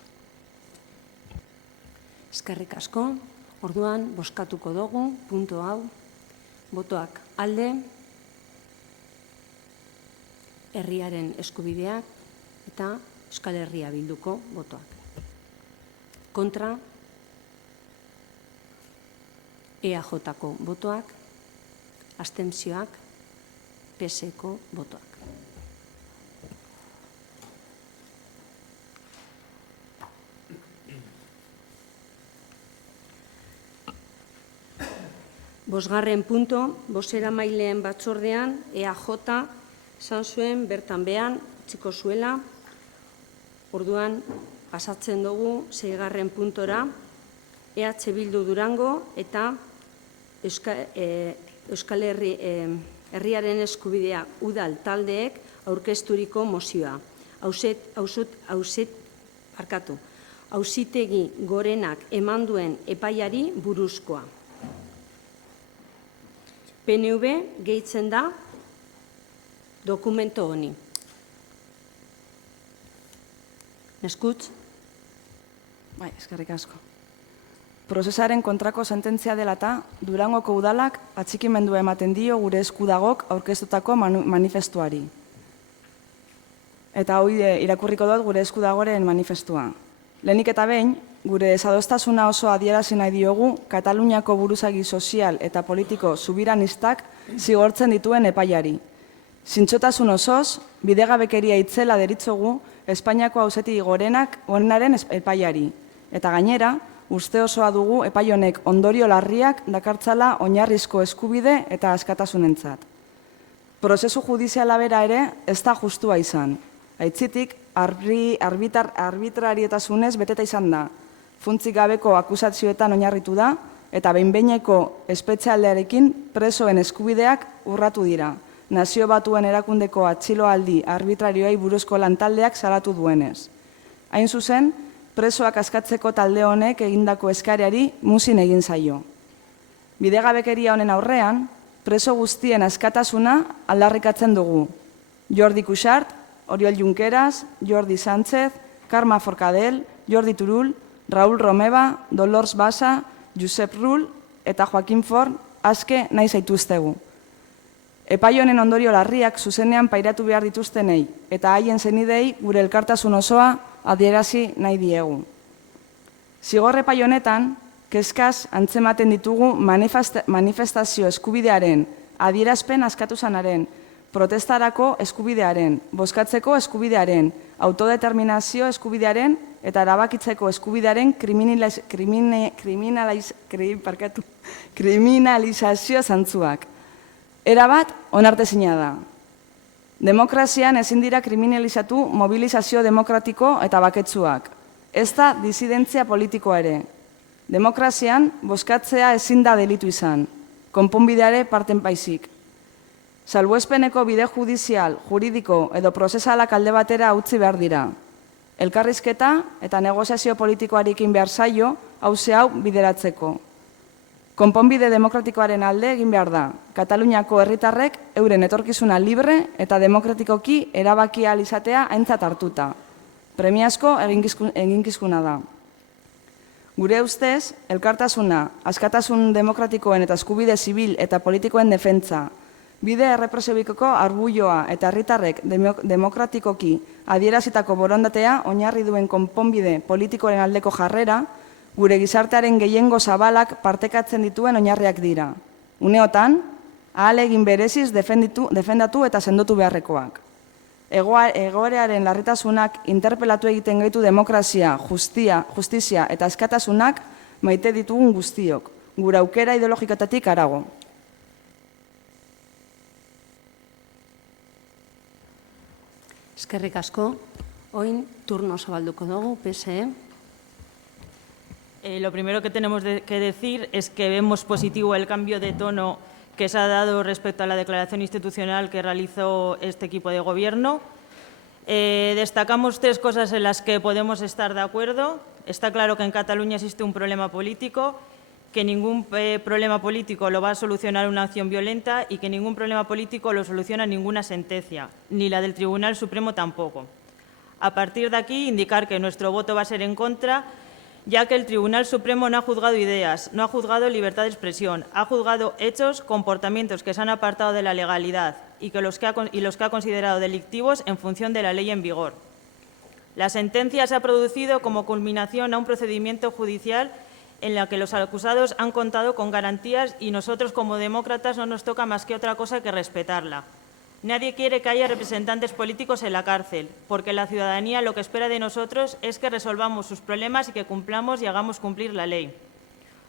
Eskerrik asko. Orduan, bozkatuko dugu, punto hau, botoak alde, herriaren eskubideak eta Euskal Herria Bilduko botoak. Kontra, EAJ-ko botoak, abstentzioak, PSeko botoak. Bosgarren punto, bozeramaileen batzordean EAJ esan zuen bertan behan utziko zuela. Orduan, pasatzen dugu 6. puntora, EH Bildu Durango eta Euskal Herriaren eskubidea udal taldeek aurkezturiko mozioa. Auzitegi Gorenak eman duen epaiari buruzkoa. PNV gehitzen da dokumento honi. Eskutz? Bai, eskerrik asko. Prozesaren kontrako sententzia dela eta Durangoko udalak atxikimendua ematen dio gure eskudagok aurkeztutako manifestuari. Eta hoi irakurriko dut gure eskudagoren manifestua. Lehenik eta behin, gure desadostasuna oso adierazi nahi diogu Kataluniako buruzagi sozial eta politiko subiranistak zigortzen dituen epaiari. Zintzotasun osoz, bidegabekeria itzela deritzogu Espainiako Auzitegi Gorenaren epaiari. Eta gainera, uste osoa dugu epai honek ondorio larriak dakartzala oinarrizko eskubide eta askatasunentzat. Prozesu judiziala bera ere ez da justua izan. Aitzitik, arbitrarietasunez beteta izan da. Funtzik gabeko akusazioetan oinarritu da eta behin-behineko espetxealdearekin presoen eskubideak urratu dira. Nazio Batuen erakundeko atxiloaldi arbitrarioei buruzko lantaldeak salatu duenez. Hain zuzen, presoak askatzeko talde honek egindako eskareari muzin egin zaio. Bidegabekeria honen aurrean, preso guztien askatasuna aldarrikatzen dugu. Jordi Cuixart, Oriol Junqueras, Jordi Sánchez, Carme Forcadell, Jordi Turull, Raúl Romeva, Dolors Bassa, Josep Rull eta Joaquim Forn aske nahi zaituztegu. Epai honen ondorio larriak zuzenean pairatu behar dituztenei eta haien zenidei gure elkartasun osoa adierazi nahi diegu. Zigor epai honetan, kezkaz antzematen ditugu manifestazio eskubidearen, adierazpen askatuzanaren, protestarako eskubidearen, bozkatzeko eskubidearen, autodeterminazio eskubidearen eta erabakitzeko eskubidearen kriminalizazio zantzuak. Erabat onartezina da. Demokrazian ezin dira kriminalizatu mobilizazio demokratiko eta baketsuak. Ez da disidentzia politikoa ere. Demokrazian bozkatzea ezin da delitu izan. Konponbideare parten baizik. Salbuespeneko bide judizial, juridiko edo prozesalak alde batera utzi behar dira. Elkarrizketa eta negoziazio politikoarekin behar zaio hauze hau bideratzeko. Konponbide demokratikoaren alde egin behar da. Kataluniako herritarrek euren etorkizuna libre eta demokratikoki erabaki ahal izatea aintzat hartuta. Premiazko eginkizuna da. Gure ustez, elkartasuna, askatasun demokratikoen eta eskubide zibil eta politikoen defentsa, bide errepresobikoko arbuioa eta herritarrek demokratikoki adierazitako borondatea oinarri duen konponbide politikoaren aldeko jarrera, gure gizartearen gehiengo zabalak partekatzen dituen oinarriak dira. Uneotan, ahalegin bereziz defendatu eta sendotu beharrekoak. Egoerearen larritasunak interpelatu egiten gaitu demokrazia, justizia eta askatasunak maite ditugun guztiok, gure aukera ideologikatatik harago. Eskerrik asko. Oin turno zabalduko dugu, PSE. Lo primero que tenemos que decir es que vemos positivo el cambio de tono que se ha dado respecto a la declaración institucional que realizó este equipo de gobierno. Destacamos 3 cosas en las que podemos estar de acuerdo. Está claro que en Cataluña existe un problema político, que ningún problema político lo va a solucionar una acción violenta y que ningún problema político lo soluciona ninguna sentencia, ni la del Tribunal Supremo tampoco. A partir de aquí, indicar que nuestro voto va a ser en contra, ya que el Tribunal Supremo no ha juzgado ideas, no ha juzgado libertad de expresión, ha juzgado hechos, comportamientos que se han apartado de la legalidad y los que ha considerado delictivos en función de la ley en vigor. La sentencia se ha producido como culminación a un procedimiento judicial en la que los acusados han contado con garantías y nosotros como demócratas no nos toca más que otra cosa que respetarla. Nadie quiere que haya representantes políticos en la cárcel, porque la ciudadanía lo que espera de nosotros es que resolvamos sus problemas y que cumplamos y hagamos cumplir la ley.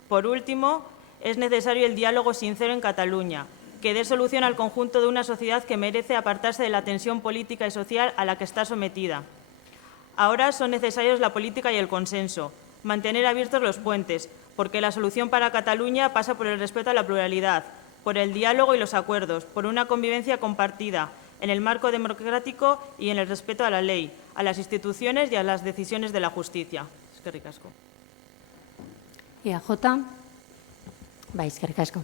Por último, es necesario el diálogo sincero en Cataluña, que dé solución al conjunto de una sociedad que merece apartarse de la tensión política y social a la que está sometida. Ahora son necesarios la política y el consenso, mantener abiertos los puentes, porque la solución para Cataluña pasa por el respeto a la pluralidad, por el diálogo y los acuerdos, por una convivencia compartida, en el marco democrático y en el respeto a la ley, a las instituciones y a las decisiones de la justicia. Eskerrik asko. EAJ. Bai, eskerrik asko.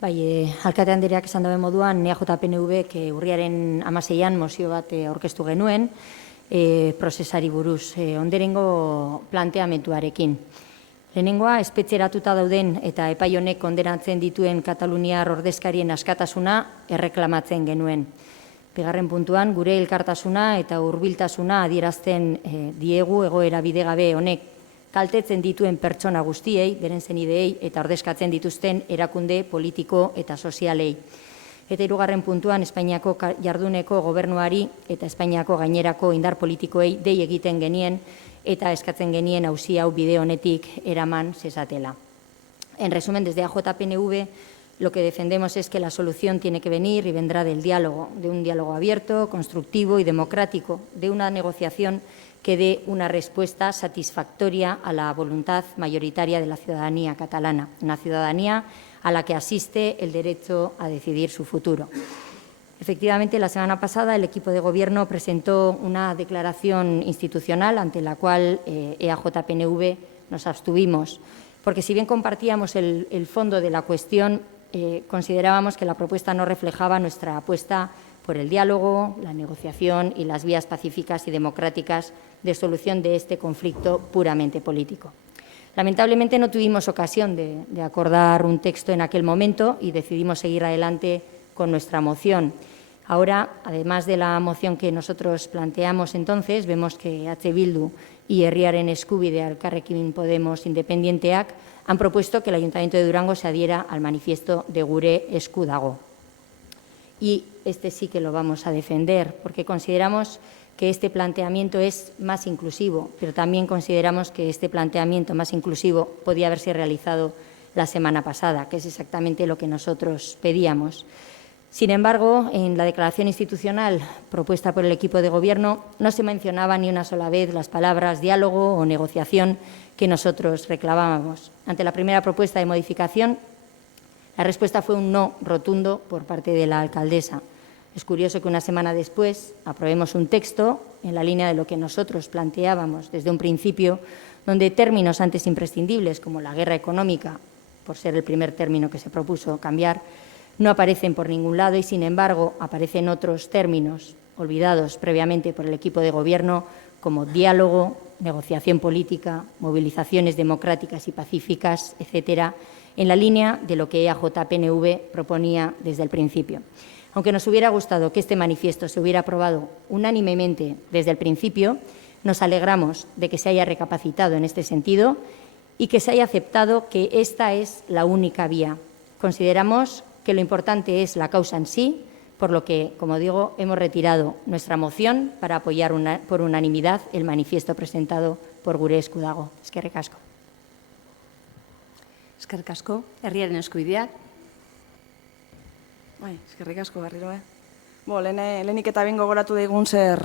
Bai, alkate andreak esan dabe moduan, EAJ-PNV urriaren 16an mozio bat aurkeztu genuen, prozesari buruz, ondorengo planteamenduarekin. Lehenengoa, espetxeratuta dauden eta epai honek kondenatzen dituen kataluniar ordezkarien askatasuna erreklamatzen genuen. Bigarren puntuan, gure elkartasuna eta hurbiltasuna adierazten diegu egoera bidegabe honek kaltetzen dituen pertsona guztiei, beren zenideei eta ordezkatzen dituzten erakunde politiko eta sozialei. Eta hirugarren puntuan, Espainiako jarduneko gobernuari eta Espainiako gainerako indar politikoei dei egiten genien eta eskatzen genien auzi hau bide honetik eraman zezatela. En resumen, desde AJ-PNV lo que defendemos es que la solución tiene que venir y vendrá del diálogo, de un diálogo abierto, constructivo y democrático, de una negociación que dé una respuesta satisfactoria a la voluntad mayoritaria de la ciudadanía catalana, una ciudadanía a la que asiste el derecho a decidir su futuro. Efectivamente, la semana pasada el equipo de gobierno presentó una declaración institucional ante la cual EAJ-PNV nos abstuvimos, porque si bien compartíamos el fondo de la cuestión, considerábamos que la propuesta no reflejaba nuestra apuesta por el diálogo, la negociación y las vías pacíficas y democráticas de solución de este conflicto puramente político. Lamentablemente no tuvimos ocasión de acordar un texto en aquel momento y decidimos seguir adelante con nuestra moción. Ahora, además de la moción que nosotros planteamos entonces, vemos que H. Bildu y Herriaren Eskubide Elkarrekin Podemos Independienteak han propuesto que el Ayuntamiento de Durango se adhiera al manifiesto de Gure Esku Dago. Y este sí que lo vamos a defender, porque consideramos que este planteamiento es más inclusivo, pero también consideramos que este planteamiento más inclusivo podía haberse realizado la semana pasada, que es exactamente lo que nosotros pedíamos. Sin embargo, en la declaración institucional propuesta por el equipo de gobierno no se mencionaba ni una sola vez las palabras diálogo o negociación que nosotros reclamábamos. Ante la primera propuesta de modificación, la respuesta fue un no rotundo por parte de la alcaldesa. Es curioso que una semana después aprobemos un texto en la línea de lo que nosotros planteábamos desde un principio, donde términos antes imprescindibles como la guerra económica, por ser el primer término que se propuso cambiar, no aparecen por ningún lado y, sin embargo, aparecen otros términos olvidados previamente por el equipo de gobierno como diálogo, negociación política, movilizaciones democráticas y pacíficas, etcétera, en la línea de lo que EAJ-PNV proponía desde el principio. Aunque nos hubiera gustado que este manifiesto se hubiera aprobado unánimemente desde el principio, nos alegramos de que se haya recapacitado en este sentido y que se haya aceptado que esta es la única vía. Consideramos que lo importante es la causa en sí, por lo que, como digo, hemos retirado nuestra moción para apoyar por unanimidad el manifiesto presentado por Gure Esku Dago. Eskerrik asko. Eskerrik asko, herriaren eskubideak. Bai, eskerrik asko berriro, lehenik eta behin gogoratu daigun zer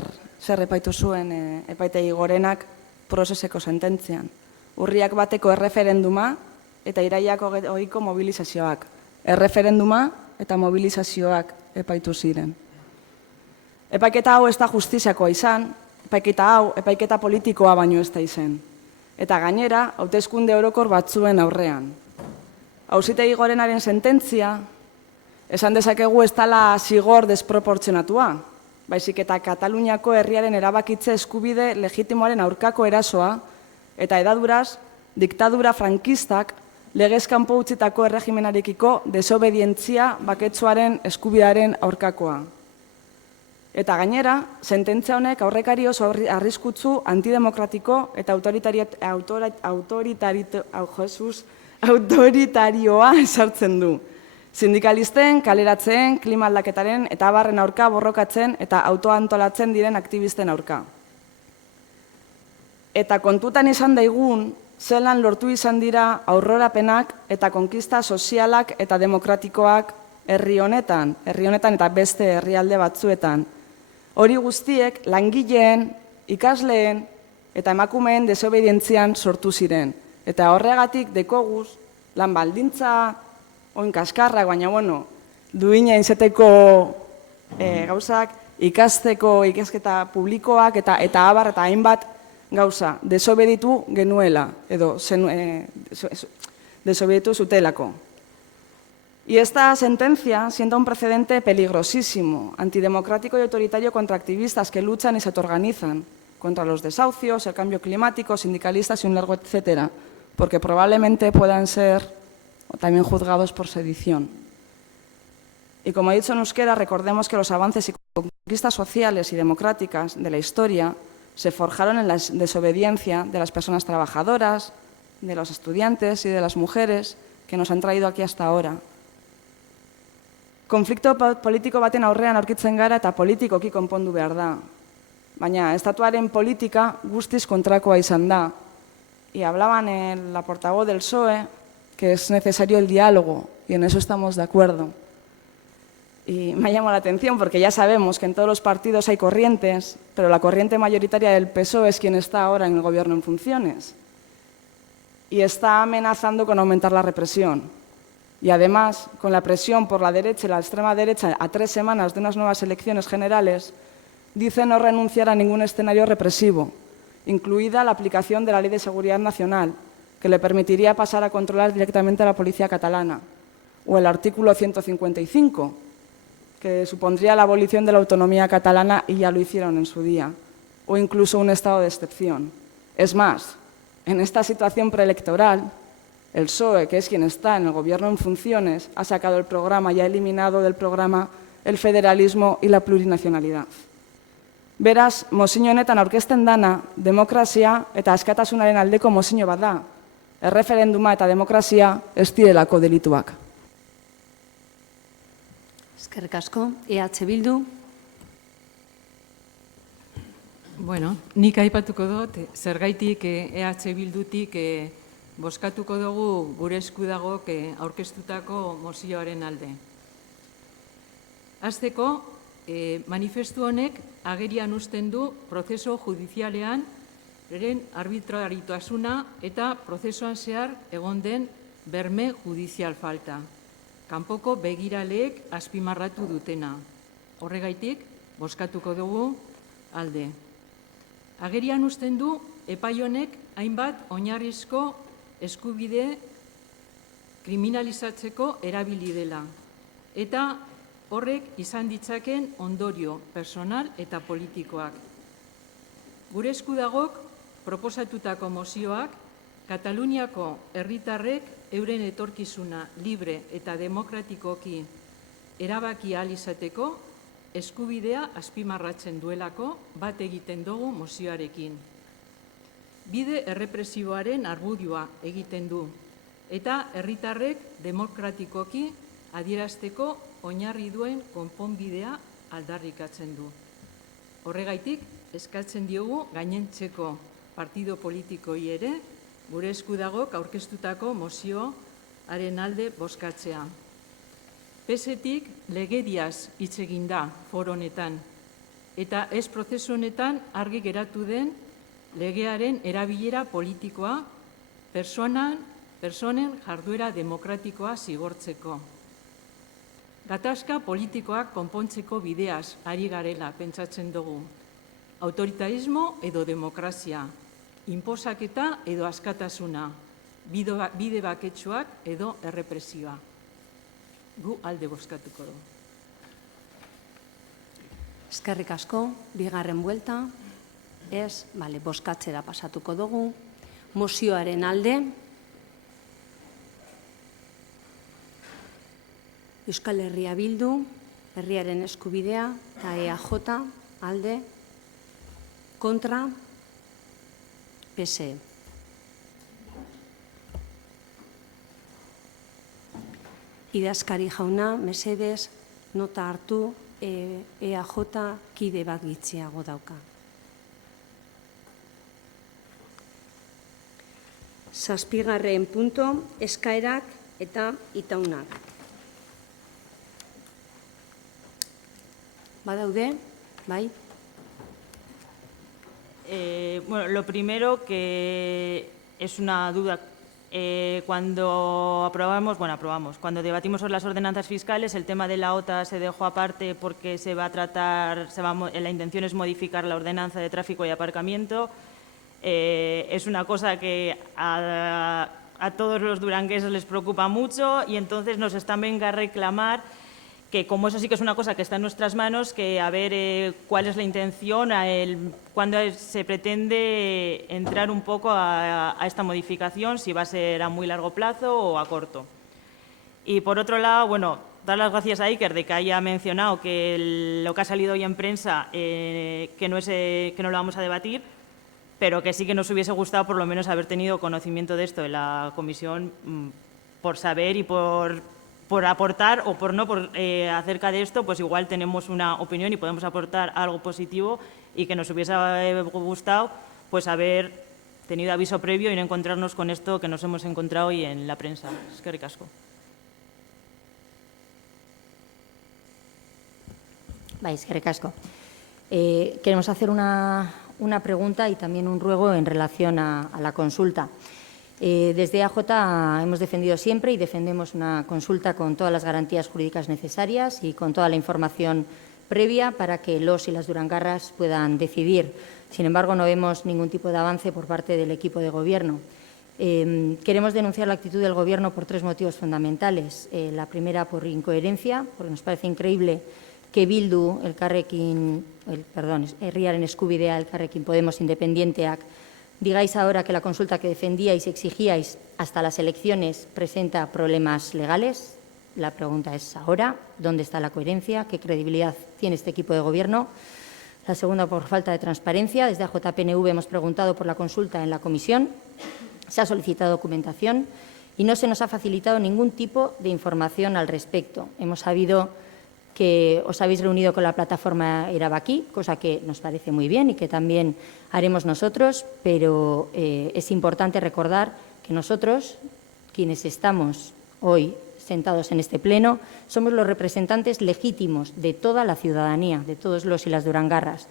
epaitu zuen epaitegi gorenak prozeseko sententzian. Urriak bateko erreferenduma eta iraiak 20ko mobilizazioak. Erreferenduma eta mobilizazioak epaitu ziren. Epaiketa hau ez da justiziakoa izan, epaiketa hau epaiketa politikoa baino ez da izan. Eta gainera, hauteskunde orokor batzuen aurrean. Auzitegi gorenaren sententzia, esan dezakegu ez dela zigor desproportzionatua, baizik eta Kataluniako herriaren erabakitze eskubide legitimoaren aurkako erasoa, eta edaduraz, diktadura frankistak legez kanpo utzitako erregimenarekiko desobedientzia baketsuaren eskubidearen aurkakoa. Eta gainera, sententzia honek aurrekari oso arriskutsu antidemokratiko eta autoritarioa esartzen du. Sindikalisten, kaleratzeen, klima aldaketaren eta abarren aurka borrokatzen eta autoantolatzen diren aktivisten aurka. Eta kontutan izan daigun, zelan lortu izan dira aurrerapenak eta konkista sozialak eta demokratikoak herri honetan eta beste herrialde batzuetan. Hori guztiek langileen, ikasleen eta emakumeen desobedientzian sortu ziren. Eta horregatik dekoguz, lan baldintza, oin kaskarrak, baina duina izeteko gauzak, ikasteko ikasketa publikoak eta abar eta hainbat gauza desobeditu genuela, edo desobeditu zutelako. Y esta sentencia sienta un precedente peligrosísimo, antidemocrático y autoritario contra activistas que luchan y se autoorganizan, contra los desahucios, el cambio climático, sindicalistas y un largo etcétera, porque probablemente puedan ser también juzgados por sedición. Y como he dicho en euskera, recordemos que los avances y conquistas sociales y democráticas de la historia se forjaron en la desobediencia de las personas trabajadoras, de los estudiantes y de las mujeres que nos han traído aquí hasta ahora. Konflikto politiko baten aurrean aurkitzen gara eta politikoki konpondu behar da. Baina, estatuaren politika guztiz kontrakoa izan da. Y hablaban la portavoz del PSOE que es necesario el diálogo, y en eso estamos de acuerdo. Y me ha llamado la atención porque ya sabemos que en todos los partidos hay corrientes, pero la corriente mayoritaria del PSOE es quien está ahora en el gobierno en funciones. Y está amenazando con aumentar la represión. Y además, con la presión por la derecha y la extrema derecha a 3 semanas de unas nuevas elecciones generales, dice no renunciar a ningún escenario represivo, incluida la aplicación de la Ley de Seguridad Nacional, que le permitiría pasar a controlar directamente a la policía catalana, o el artículo 155, que supondría la abolición de la autonomía catalana y ya lo hicieron en su día, o incluso un estado de excepción. Es más, en esta situación preelectoral, el PSOE, que es quien está en el gobierno en funciones, ha sacado el programa y ha eliminado del programa el federalismo y la plurinacionalidad. Beraz, mozio honetan aurkezten dana, demokrazia eta askatasunaren aldeko mozio bat da. Erreferenduma eta demokrazia ez direlako delituak. Eskerrik asko, EH Bildu. Bueno, nik aipatuko dut, zergaitik EH Bildutik bozkatuko dugu gure esku dago aurkeztutako mozioaren alde. Hasteko, manifestu honek agerian uzten du prozeso judizialean eren arbitrariotasuna eta prozesuan zehar egon den berme judizial falta. Kanpoko begiraleek azpimarratu dutena. Horregaitik, bozkatuko dugu alde. Agerian uzten du epai honek hainbat oinarrizko eskubide kriminalizatzeko erabili dela. Eta horrek izan ditzaken ondorio personal eta politikoak. Gure eskudagok proposatutako mozioak Kataluniako herritarrek euren etorkizuna libre eta demokratikoki erabaki ahal izateko eskubidea azpimarratzen duelako bat egiten dugu mozioarekin. Bide errepresiboaren argudioa egiten du eta herritarrek demokratikoki adierazteko oinarri duen konponbidea aldarrikatzen du. Horregaitik, eskatzen diogu gainentzeko partido politikoi ere, gure eskudagok aurkeztutako mozio haren alde bozkatzea. PSetik legediaz hitz egin da foro honetan, eta ez prozesu honetan argi geratu den legearen erabilera politikoa personen jarduera demokratikoa zigortzeko. Gatazka politikoak konpontzeko bideaz ari garela pentsatzen dugu. Autoritarismo edo demokrazia, inposaketa edo askatasuna, bide baketsuak edo errepresioa. Gu alde bozkatuko dugu. Eskerrik asko, bigarren buelta. Ez, bozkatzera pasatuko dugu. Mozioaren alde. Euskal Herria Bildu, Herriaren Eskubidea, eta EAJ, alde. Kontra, PSE. Idazkari jauna, mesedez, nota hartu, EAJ kide bat gitziago dauka. Zazpigarren punto, eskaerak eta itaunak. Badaude, bai? Bueno, lo primero que es una duda. Cuando cuando debatimos sobre las ordenanzas fiscales, el tema de la OTA se dejó aparte porque se va a tratar, la intención es modificar la ordenanza de tráfico y aparcamiento. Es una cosa que a todos los durangueses les preocupa mucho y entonces nos están venga a reclamar que como eso sí que es una cosa que está en nuestras manos, que a ver cuál es la intención, cuándo se pretende entrar un poco a esta modificación, si va a ser a muy largo plazo o a corto. Y por otro lado, bueno, dar las gracias a Iker de que haya mencionado que lo que ha salido hoy en prensa, que no lo vamos a debatir, pero que sí que nos hubiese gustado por lo menos haber tenido conocimiento de esto en la comisión por saber y por aportar o por no acerca de esto, pues igual tenemos una opinión y podemos aportar algo positivo y que nos hubiese gustado pues haber tenido aviso previo y no encontrarnos con esto que nos hemos encontrado hoy en la prensa. Eskerrik asko. Eskerrik asko. Queremos hacer una pregunta y también un ruego en relación a la consulta. Desde EAJ hemos defendido siempre y defendemos una consulta con todas las garantías jurídicas necesarias y con toda la información previa para que los y las durangarras puedan decidir. Sin embargo, no vemos ningún tipo de avance por parte del equipo de Gobierno. Queremos denunciar la actitud del Gobierno por tres motivos fundamentales. La primera, por incoherencia, porque nos parece increíble que Bildu, Herriaren Eskubidea, Elkarrekin Podemos, Independienteak, digáis ahora que la consulta que defendíais y exigíais hasta las elecciones presenta problemas legales. La pregunta es ahora, ¿dónde está la coherencia? ¿Qué credibilidad tiene este equipo de Gobierno? La segunda, por falta de transparencia. Desde AJPNV hemos preguntado por la consulta en la comisión, se ha solicitado documentación y no se nos ha facilitado ningún tipo de información al respecto. Hemos sabido que os habéis reunido con la plataforma Erabaki, cosa que nos parece muy bien y que también haremos nosotros, pero es importante recordar que nosotros, quienes estamos hoy sentados en este pleno, somos los representantes legítimos de toda la ciudadanía, de todos los y las durangarras.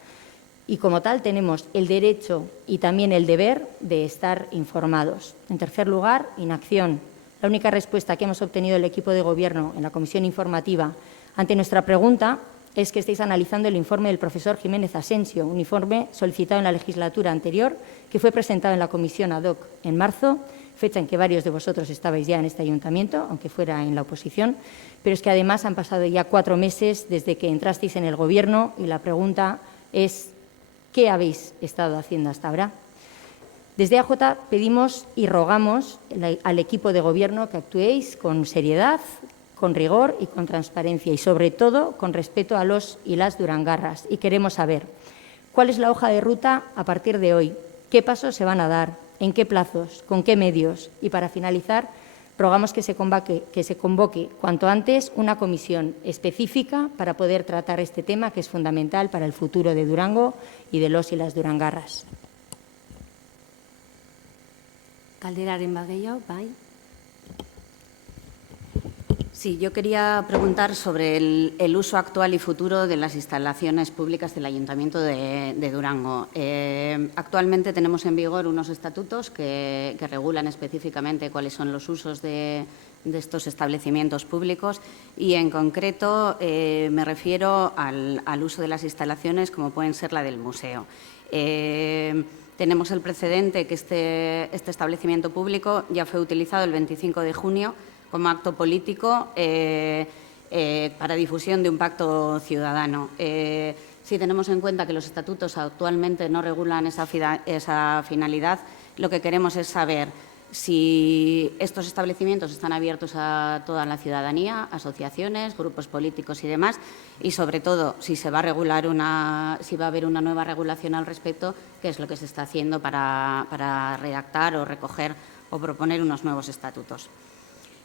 Y como tal tenemos el derecho y también el deber de estar informados. En tercer lugar, inacción. La única respuesta que hemos obtenido del equipo de Gobierno en la comisión informativa ante nuestra pregunta es que estáis analizando el informe del profesor Jiménez Asensio, un informe solicitado en la legislatura anterior que fue presentado en la comisión ad hoc en marzo, fecha en que varios de vosotros estabais ya en este ayuntamiento, aunque fuera en la oposición, pero es que además han pasado ya 4 meses desde que entrasteis en el Gobierno y la pregunta es ¿qué habéis estado haciendo hasta ahora? Desde AJ pedimos y rogamos al equipo de Gobierno que actuéis con seriedad, con rigor y con transparencia y, sobre todo, con respeto a los y las durangarras. Y queremos saber cuál es la hoja de ruta a partir de hoy, qué pasos se van a dar, en qué plazos, con qué medios. Y, para finalizar, rogamos que se convoque cuanto antes una comisión específica para poder tratar este tema que es fundamental para el futuro de Durango y de los y las durangarras. Galderaren bat gehiago, bai. Sí, yo quería preguntar sobre el uso actual y futuro de las instalaciones públicas del Ayuntamiento de Durango. Actualmente tenemos en vigor unos estatutos que regulan específicamente cuáles son los usos de estos establecimientos públicos y, en concreto, me refiero al uso de las instalaciones como pueden ser la del museo. Tenemos el precedente que este establecimiento público ya fue utilizado el 25 de junio como acto político para difusión de un pacto ciudadano. Si tenemos en cuenta que los estatutos actualmente no regulan esa finalidad, lo que queremos es saber si estos establecimientos están abiertos a toda la ciudadanía, asociaciones, grupos políticos y demás, y sobre todo si se va a regular si va a haber una nueva regulación al respecto, qué es lo que se está haciendo para redactar o recoger o proponer unos nuevos estatutos.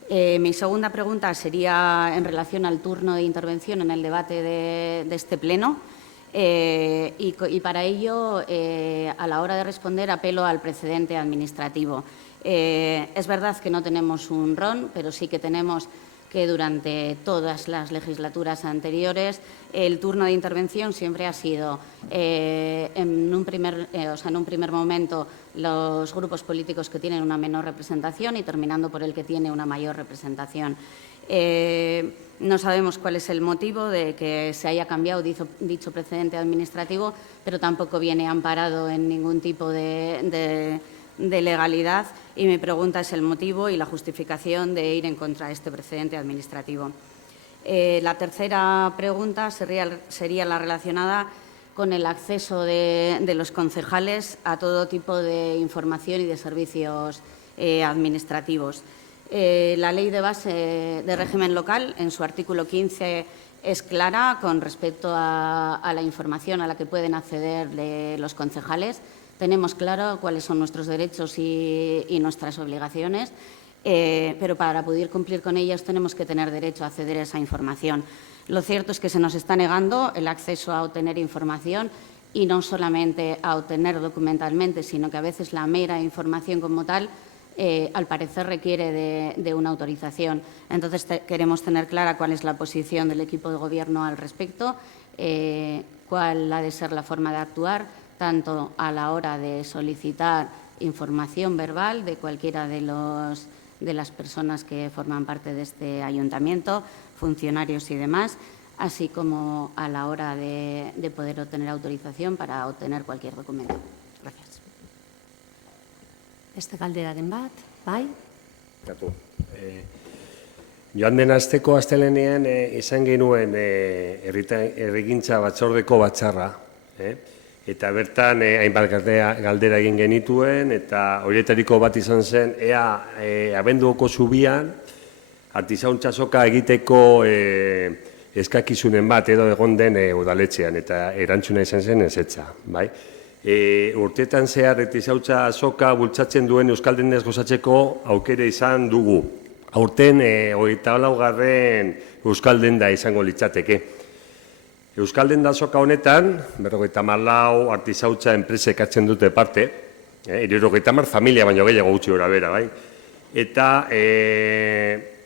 Mi segunda pregunta sería en relación al turno de intervención en el debate de este pleno y para ello, a la hora de responder, apelo al precedente administrativo. Es verdad que no tenemos un RON, pero sí que tenemos que durante todas las legislaturas anteriores el turno de intervención siempre ha sido, en un primer momento, los grupos políticos que tienen una menor representación y terminando por el que tiene una mayor representación. No sabemos cuál es el motivo de que se haya cambiado dicho precedente administrativo, pero tampoco viene amparado en ningún tipo de legalidad y mi pregunta es el motivo y la justificación de ir en contra de este precedente administrativo. La tercera pregunta sería la relacionada con el acceso de los concejales a todo tipo de información y de servicios administrativos. La Ley de Base de Régimen Local, en su artículo 15, es clara con respecto a la información a la que pueden acceder los concejales. Tenemos claro cuáles son nuestros derechos y nuestras obligaciones, pero para poder cumplir con ellas tenemos que tener derecho a acceder a esa información. Lo cierto es que se nos está negando el acceso a obtener información y no solamente a obtener documentalmente, sino que a veces la mera información como tal, al parecer, requiere de una autorización. Entonces, queremos tener clara cuál es la posición del equipo de Gobierno al respecto, cuál ha de ser la forma de actuar, tanto a la hora de solicitar información verbal de cualquiera de las personas que forman parte de este ayuntamiento, funcionarios y demás, así como a la hora de poder obtener autorización para obtener cualquier documento. Gracias. Beste galderaren bat, bai? Joan den asteko astelenean izan genuen herrigintza batzordeko batzarra, eta bertan hainbat galdera egin genituen, eta horietariko bat izan zen, abenduko zubian, artisauntza azoka egiteko eskakizunen bat edo egon den udaletxean, eta erantzuna izan zen ezetza. Urteetan zehar artisauntza azoka bultzatzen duen euskaldenez gozatzeko aukera izan dugu. Aurten 24. euskaldenda izango litzateke. Euskaldenda azoka honetan, 54 artisautza enpresek hartzen dute parte, 70 familia baino gehiago gutxi gora bera, bai? Eta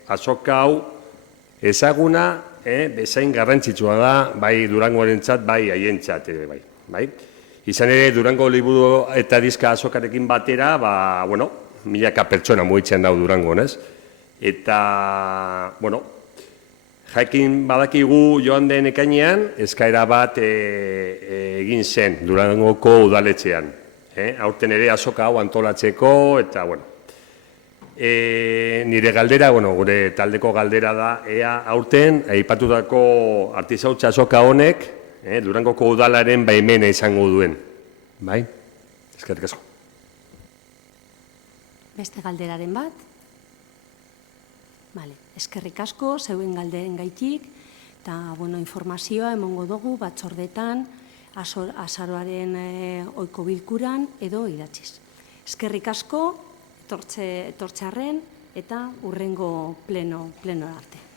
azoka hau ezaguna, bezain garrantzitsua da, bai Durangoarentzat, bai haientzat ere, bai? Izan ere, Durango liburu eta diska azokarekin batera, milaka pertsona mugitzen dau Durangon, ez? Eta, jakin badakigu joan den ekainean, eskaera bat egin zen Durangoko udaletxean. Aurten ere azoka hau antolatzeko, eta, nire galdera, gure taldeko galdera da, ea aurten, aipatutako artisautza azoka honek, Durangoko udalaren baimena izango duen. Bai? Eskerrik asko. Beste galderaren bat? Eskerrik asko, zeuen galderen gaitik, eta informazioa emongo dugu batzordetan, azaroaren ohiko bilkuran edo idatziz. Eskerrik asko, etortzearren eta hurrengo pleno arte.